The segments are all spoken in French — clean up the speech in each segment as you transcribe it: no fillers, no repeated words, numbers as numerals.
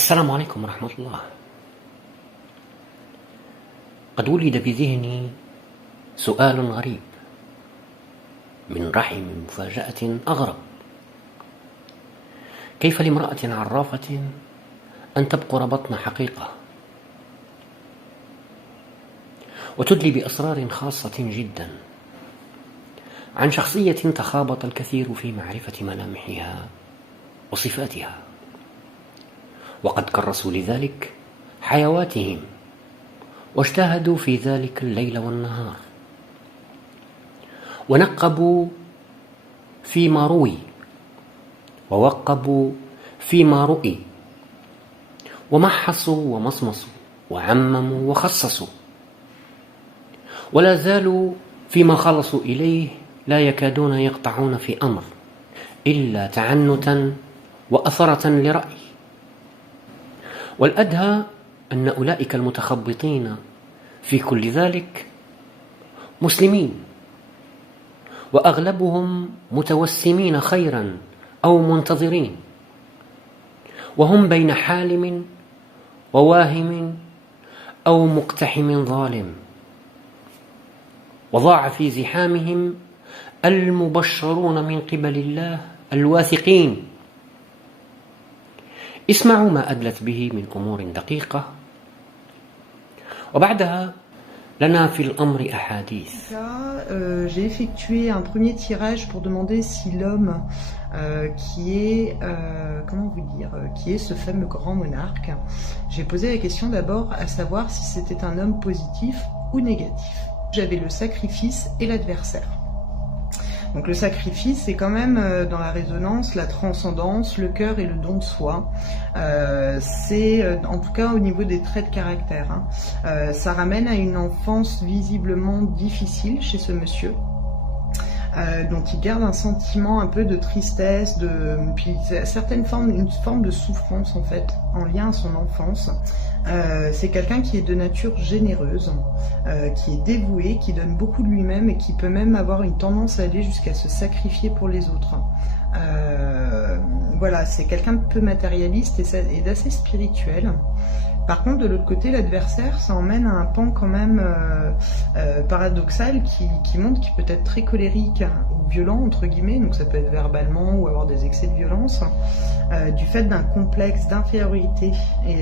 السلام عليكم ورحمة الله. قد ولد بذهني سؤال غريب من رحم مفاجأة أغرب. كيف لامرأة عرافة أن تبقر بطن حقيقة وتدلي بأسرار خاصة جدا عن شخصية تخابط الكثير في معرفة ملامحها وصفاتها، وقد كرسوا لذلك حيواتهم واجتهدوا في ذلك الليل والنهار، ونقبوا فيما روي ووقبوا فيما رؤي، ومحصوا ومصمصوا وعمموا وخصصوا، ولا زالوا فيما خلصوا إليه لا يكادون يقطعون في أمر إلا تعنتا وأثرة لرأي. والأدهى أن أولئك المتخبطين في كل ذلك مسلمين، وأغلبهم متوسمين خيرا أو منتظرين، وهم بين حالم وواهم أو مقتحم ظالم، وضاع في زحامهم المبشرون من قبل الله الواثقين. اسمعوا ما أدلت به من أمور دقيقة، وبعدها لنا في الأمر أحاديث. J'ai effectué un premier tirage pour demander si l'homme qui est ce fameux grand monarque, j'ai posé la question d'abord à savoir si c'était un homme positif ou négatif. J'avais le sacrifice et l'adversaire. Donc le sacrifice, c'est quand même dans la résonance, la transcendance, le cœur et le don de soi. C'est en tout cas au niveau des traits de caractère. Ça ramène à une enfance visiblement difficile chez ce monsieur. Donc il garde un sentiment un peu de tristesse, puis une forme de souffrance en fait, en lien à son enfance. C'est quelqu'un qui est de nature généreuse, qui est dévoué, qui donne beaucoup de lui-même et qui peut même avoir une tendance à aller jusqu'à se sacrifier pour les autres. Voilà, c'est quelqu'un de peu matérialiste et d'assez spirituel. Par contre, de l'autre côté, l'adversaire, ça emmène à un pan quand même paradoxal qui montre qu'il peut être très colérique ou violent, entre guillemets, donc ça peut être verbalement ou avoir des excès de violence, du fait d'un complexe d'infériorité. Et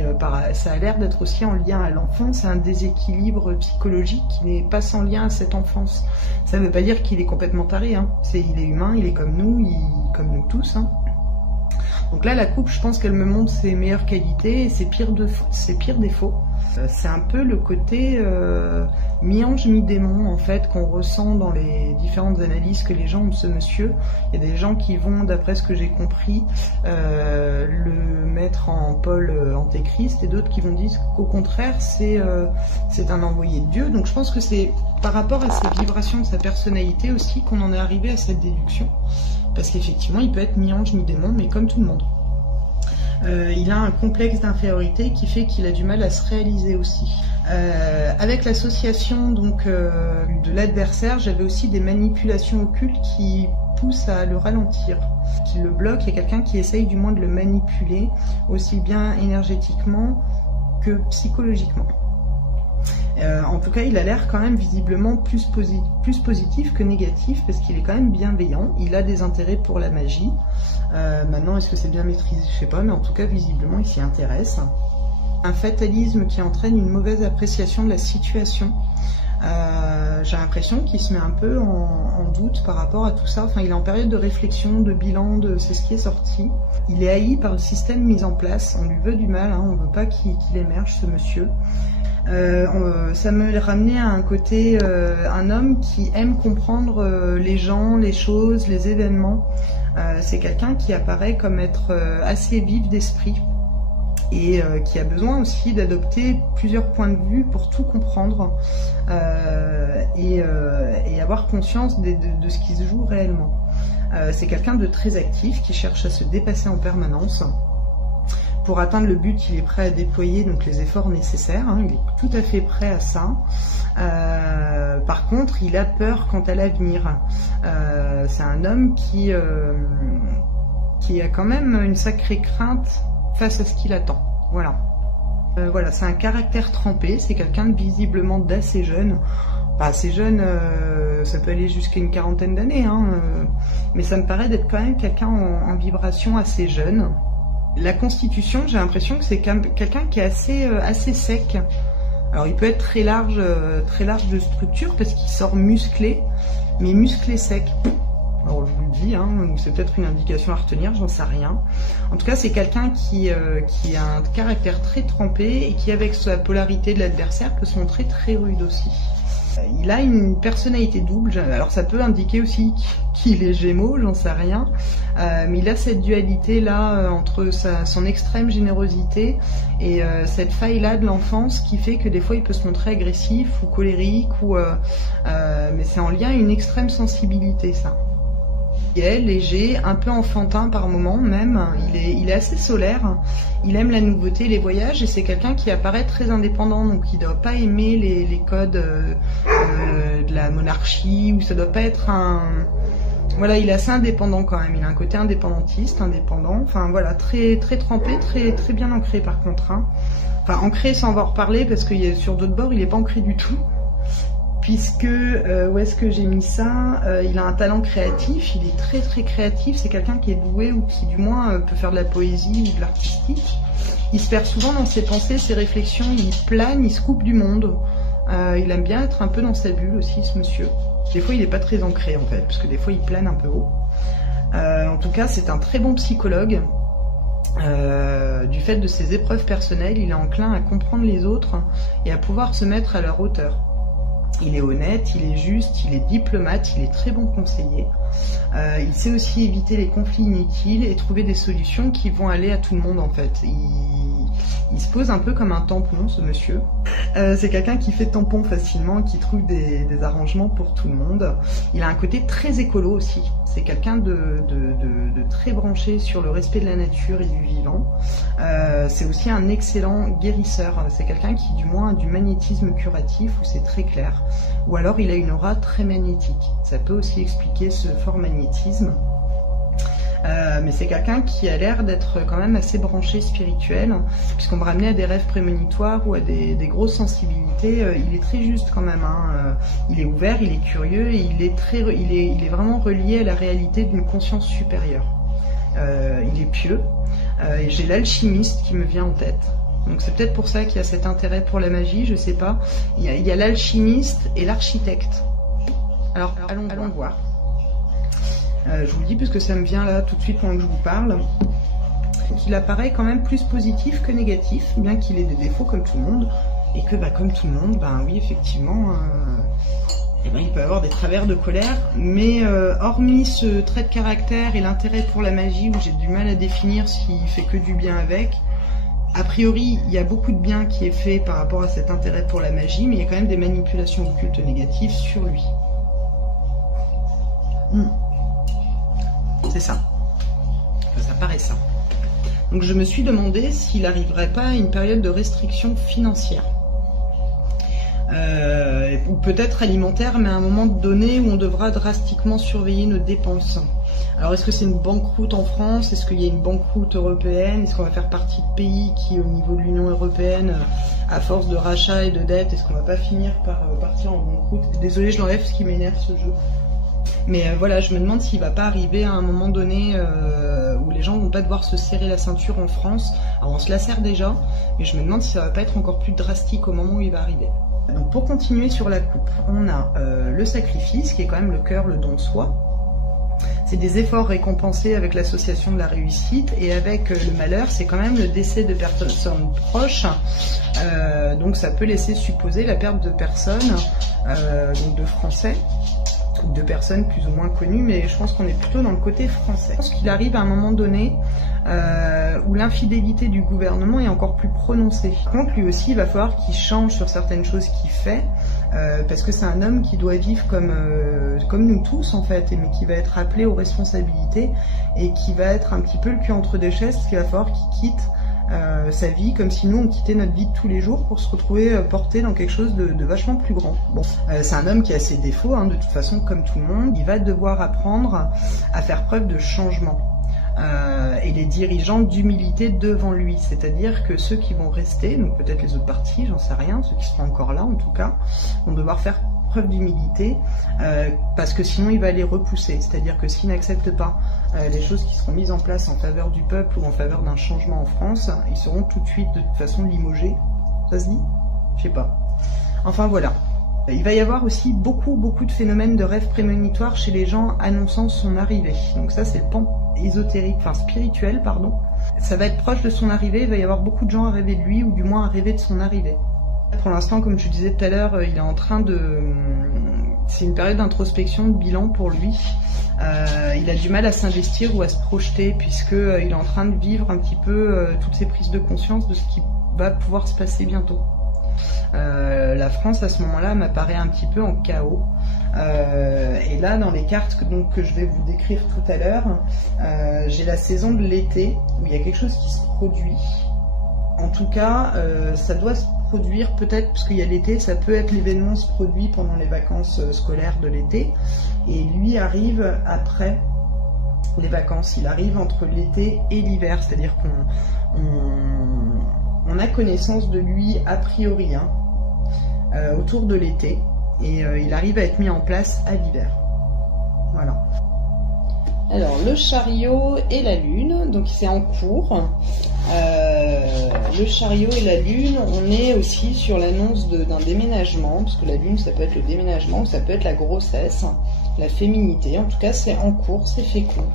ça a l'air d'être aussi en lien à l'enfance, un déséquilibre psychologique qui n'est pas sans lien à cette enfance. Ça ne veut pas dire qu'il est complètement taré, il est humain, il est comme nous tous. Donc là, la coupe, je pense qu'elle me montre ses meilleures qualités et ses pires défauts. C'est un peu le côté mi-ange, mi-démon, en fait, qu'on ressent dans les différentes analyses que les gens ont de ce monsieur. Il y a des gens qui vont, d'après ce que j'ai compris, le mettre en Paul Antéchrist, et d'autres qui vont dire qu'au contraire, c'est un envoyé de Dieu. Donc je pense que c'est par rapport à ces vibrations de sa personnalité aussi qu'on en est arrivé à cette déduction. Parce qu'effectivement, il peut être mi-ange, mi-démon, mais comme tout le monde. Il a un complexe d'infériorité qui fait qu'il a du mal à se réaliser aussi. Avec l'association donc de l'adversaire, j'avais aussi des manipulations occultes qui poussent à le ralentir, qui le bloquent. Il y a quelqu'un qui essaye du moins de le manipuler, aussi bien énergétiquement que psychologiquement. En tout cas, il a l'air quand même visiblement plus positif que négatif, parce qu'il est quand même bienveillant. Il a des intérêts pour la magie. Maintenant, est-ce que c'est bien maîtrisé? Je sais pas, mais en tout cas, visiblement, il s'y intéresse. Un fatalisme qui entraîne une mauvaise appréciation de la situation. J'ai l'impression qu'il se met un peu en doute par rapport à tout ça. Enfin, il est en période de réflexion, de bilan, c'est ce qui est sorti. Il est haï par le système mis en place. On lui veut du mal, on veut pas qu'il émerge, ce monsieur. Ça me ramenait à un côté, un homme qui aime comprendre les gens, les choses, les événements. C'est quelqu'un qui apparaît comme être assez vif d'esprit et qui a besoin aussi d'adopter plusieurs points de vue pour tout comprendre et avoir conscience de ce qui se joue réellement. C'est quelqu'un de très actif qui cherche à se dépasser en permanence. Pour atteindre le but, il est prêt à déployer donc les efforts nécessaires, il est tout à fait prêt à ça. Par contre, il a peur quant à l'avenir. C'est un homme qui a quand même une sacrée crainte face à ce qu'il attend. Voilà. Voilà, c'est un caractère trempé, c'est quelqu'un de visiblement d'assez jeune. Pas assez jeune, ça peut aller jusqu'à une quarantaine d'années, hein, mais ça me paraît d'être quand même quelqu'un en vibration assez jeune. La constitution, j'ai l'impression que c'est quelqu'un qui est assez sec. Alors il peut être très large de structure parce qu'il sort musclé, mais musclé sec. Alors je vous le dis, hein, c'est peut-être une indication à retenir, j'en sais rien. En tout cas, c'est quelqu'un qui a un caractère très trempé et qui, avec sa polarité de l'adversaire, peut se montrer très rude aussi. Il a une personnalité double, alors ça peut indiquer aussi qu'il est Gémeaux, j'en sais rien, mais il a cette dualité-là entre son extrême générosité et cette faille-là de l'enfance qui fait que des fois il peut se montrer agressif ou colérique, mais c'est en lien à une extrême sensibilité, ça. Il est léger, un peu enfantin par moment même, il est assez solaire, il aime la nouveauté, les voyages, et c'est quelqu'un qui apparaît très indépendant, donc il ne doit pas aimer les codes de la monarchie, ou ça doit pas être un... Voilà, il est assez indépendant quand même, il a un côté indépendantiste, indépendant, enfin voilà, très trempé, très bien ancré par contre. Hein. Enfin, ancré sans en reparler, parce que sur d'autres bords, il n'est pas ancré du tout. Puisque, où est-ce que j'ai mis ça, il a un talent créatif, il est très créatif, c'est quelqu'un qui est doué ou qui du moins peut faire de la poésie ou de l'artistique. Il se perd souvent dans ses pensées, ses réflexions, il plane, il se coupe du monde. Il aime bien être un peu dans sa bulle aussi, ce monsieur. Des fois il n'est pas très ancré en fait, parce que des fois il plane un peu haut. En tout cas c'est un très bon psychologue. Du fait de ses épreuves personnelles, il est enclin à comprendre les autres et à pouvoir se mettre à leur hauteur. Il est honnête, il est juste, il est diplomate, il est très bon conseiller. Il sait aussi éviter les conflits inutiles et trouver des solutions qui vont aller à tout le monde en fait. Il se pose un peu comme un tampon, ce monsieur. C'est quelqu'un qui fait tampon facilement, qui trouve des arrangements pour tout le monde. Il a un côté très écolo aussi. C'est quelqu'un de très branché sur le respect de la nature et du vivant. C'est aussi un excellent guérisseur. C'est quelqu'un qui du moins a du magnétisme curatif, où c'est très clair. Ou alors il a une aura très magnétique. Ça peut aussi expliquer ce fort magnétisme. Mais c'est quelqu'un qui a l'air d'être quand même assez branché spirituel, puisqu'on me ramenait à des rêves prémonitoires ou à des grosses sensibilités. Il est très juste quand même, hein. Il est ouvert, il est curieux, et il est vraiment relié à la réalité d'une conscience supérieure. Il est pieux, et j'ai l'alchimiste qui me vient en tête. Donc c'est peut-être pour ça qu'il y a cet intérêt pour la magie, je sais pas. Il y a l'alchimiste et l'architecte. Alors allons voir. Je vous le dis puisque ça me vient là tout de suite pendant que je vous parle. Qu'il apparaît quand même plus positif que négatif, bien qu'il ait des défauts comme tout le monde. Et que comme tout le monde, oui effectivement, il peut avoir des travers de colère. Mais hormis ce trait de caractère et l'intérêt pour la magie, où j'ai du mal à définir s'il fait que du bien avec, a priori il y a beaucoup de bien qui est fait par rapport à cet intérêt pour la magie, mais il y a quand même des manipulations occultes négatives sur lui. C'est ça. Enfin, ça paraît ça. Donc je me suis demandé s'il n'arriverait pas à une période de restriction financière. Ou peut-être alimentaire, mais à un moment donné où on devra drastiquement surveiller nos dépenses. Alors est-ce que c'est une banqueroute en France? Est-ce qu'il y a une banqueroute européenne? Est-ce qu'on va faire partie de pays qui, au niveau de l'Union européenne, à force de rachats et de dettes, est-ce qu'on va pas finir par partir en banqueroute? Désolée, je l'enlève, ce qui m'énerve ce jeu. Mais voilà, je me demande s'il va pas arriver à un moment donné où les gens vont pas devoir se serrer la ceinture en France. Alors on se la serre déjà, mais je me demande si ça va pas être encore plus drastique au moment où il va arriver. Donc pour continuer sur la coupe, on a le sacrifice, qui est quand même le cœur, le don de soi. C'est des efforts récompensés avec l'association de la réussite, et avec le malheur, c'est quand même le décès de personnes proches. Donc ça peut laisser supposer la perte de personnes, donc de Français, de personnes plus ou moins connues, mais je pense qu'on est plutôt dans le côté français. Je pense qu'il arrive à un moment donné où l'infidélité du gouvernement est encore plus prononcée. Par contre, lui aussi, il va falloir qu'il change sur certaines choses qu'il fait, parce que c'est un homme qui doit vivre comme nous tous en fait, mais qui va être appelé aux responsabilités et qui va être un petit peu le cul entre deux chaises, parce qu'il va falloir qu'il quitte sa vie comme si nous on quittait notre vie de tous les jours pour se retrouver porté dans quelque chose de vachement plus grand. Bon, c'est un homme qui a ses défauts, hein, de toute façon comme tout le monde. Il va devoir apprendre à faire preuve de changement. et les dirigeants d'humilité devant lui. C'est-à-dire que ceux qui vont rester, donc peut-être les autres partis, j'en sais rien, ceux qui seront encore là en tout cas, vont devoir faire preuve d'humilité parce que sinon il va les repousser. C'est-à-dire que s'ils n'acceptent pas les choses qui seront mises en place en faveur du peuple ou en faveur d'un changement en France, ils seront tout de suite de toute façon limogés. Ça se dit ? Je sais pas. Enfin voilà. Il va y avoir aussi beaucoup de phénomènes de rêves prémonitoires chez les gens annonçant son arrivée. Donc ça c'est le pan ésotérique, enfin spirituel pardon. Ça va être proche de son arrivée, il va y avoir beaucoup de gens à rêver de lui ou du moins à rêver de son arrivée. Pour l'instant, comme je disais tout à l'heure, il est en train de... C'est une période d'introspection, de bilan pour lui. Il a du mal à s'investir ou à se projeter puisque il est en train de vivre un petit peu toutes ces prises de conscience de ce qui va pouvoir se passer bientôt. La France à ce moment-là m'apparaît un petit peu en chaos. Et là, dans les cartes que je vais vous décrire tout à l'heure, j'ai la saison de l'été où il y a quelque chose qui se produit. En tout cas, ça doit se produire peut-être, parce qu'il y a l'été, ça peut être l'événement se produit pendant les vacances scolaires de l'été, et lui arrive après les vacances, il arrive entre l'été et l'hiver, c'est-à-dire qu'on a connaissance de lui a priori autour de l'été, et il arrive à être mis en place à l'hiver. Voilà. Alors, le chariot et la lune, donc c'est en cours. Le chariot et la lune, on est aussi sur l'annonce d'un déménagement, parce que la lune, ça peut être le déménagement, ça peut être la grossesse, la féminité. En tout cas, c'est en cours, c'est fécond.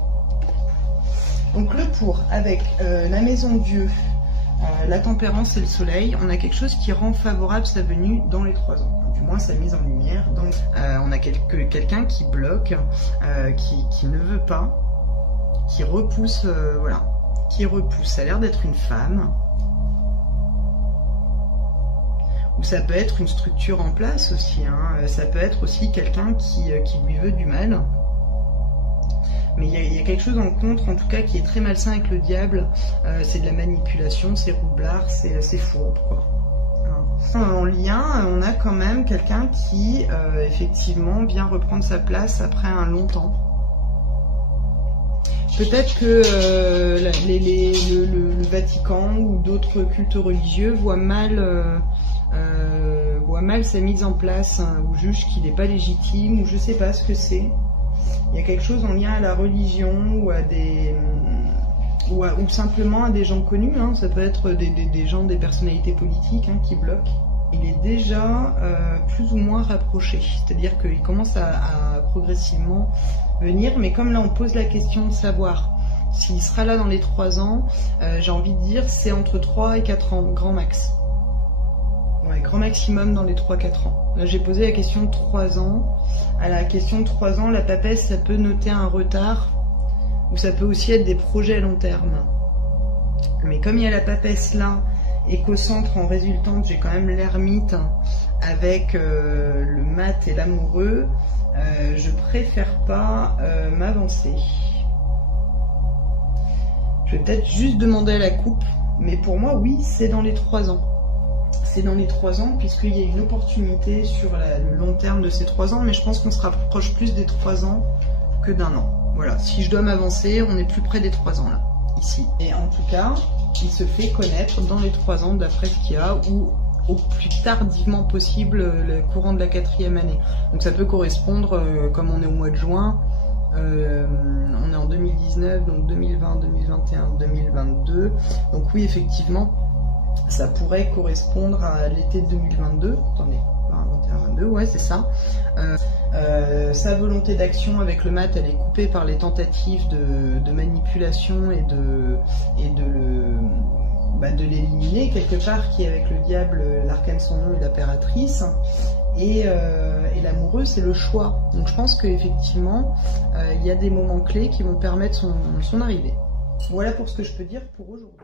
Donc le pour, avec la maison Dieu, la tempérance et le soleil, on a quelque chose qui rend favorable sa venue dans les 3 ans. Du moins sa mise en lumière. Donc on a quelqu'un qui bloque, qui ne veut pas, qui repousse, voilà, qui repousse. Ça a l'air d'être une femme. Ou ça peut être une structure en place aussi. Ça peut être aussi quelqu'un qui lui veut du mal. Mais il y a quelque chose en contre, en tout cas, qui est très malsain avec le diable. C'est de la manipulation, c'est roublard, c'est fourbe, quoi. En lien, on a quand même quelqu'un qui, effectivement, vient reprendre sa place après un long temps. Peut-être que le Vatican ou d'autres cultes religieux voient mal sa mise en place, ou jugent qu'il n'est pas légitime, ou je sais pas ce que c'est. Il y a quelque chose en lien à la religion ou à ou simplement à des gens connus, ça peut être des gens, des personnalités politiques qui bloquent. Il est déjà plus ou moins rapproché, c'est-à-dire qu'il commence à progressivement venir, mais comme là on pose la question de savoir s'il sera là dans les 3 ans, j'ai envie de dire c'est entre 3 et 4 ans, grand max. Ouais, grand maximum dans les 3-4 ans. Là j'ai posé la question de 3 ans. À la question de 3 ans, la papesse, ça peut noter un retard, ou ça peut aussi être des projets à long terme. Mais comme il y a la papesse là, et qu'au centre, en résultante, j'ai quand même l'ermite avec le mat et l'amoureux, je préfère pas m'avancer. Je vais peut-être juste demander à la coupe, mais pour moi, oui, c'est dans les 3 ans. C'est dans les 3 ans, puisqu'il y a une opportunité sur le long terme de ces 3 ans, mais je pense qu'on se rapproche plus des 3 ans que d'1 an. Voilà, si je dois m'avancer, on est plus près des 3 ans là, ici. Et en tout cas, il se fait connaître dans les 3 ans, d'après ce qu'il y a, ou au plus tardivement possible, le courant de la 4e année. Donc ça peut correspondre, comme on est au mois de juin, on est en 2019, donc 2020, 2021, 2022. Donc oui, effectivement, ça pourrait correspondre à l'été 2022. Attendez, 21-22, ouais, c'est ça. Sa volonté d'action avec le mat, elle est coupée par les tentatives de manipulation et de l'éliminer quelque part, qui est avec le diable, l'arcane sans nom et l'impératrice. Et l'amoureux, c'est le choix. Donc je pense qu'effectivement, il y a des moments clés qui vont permettre son arrivée. Voilà pour ce que je peux dire pour aujourd'hui.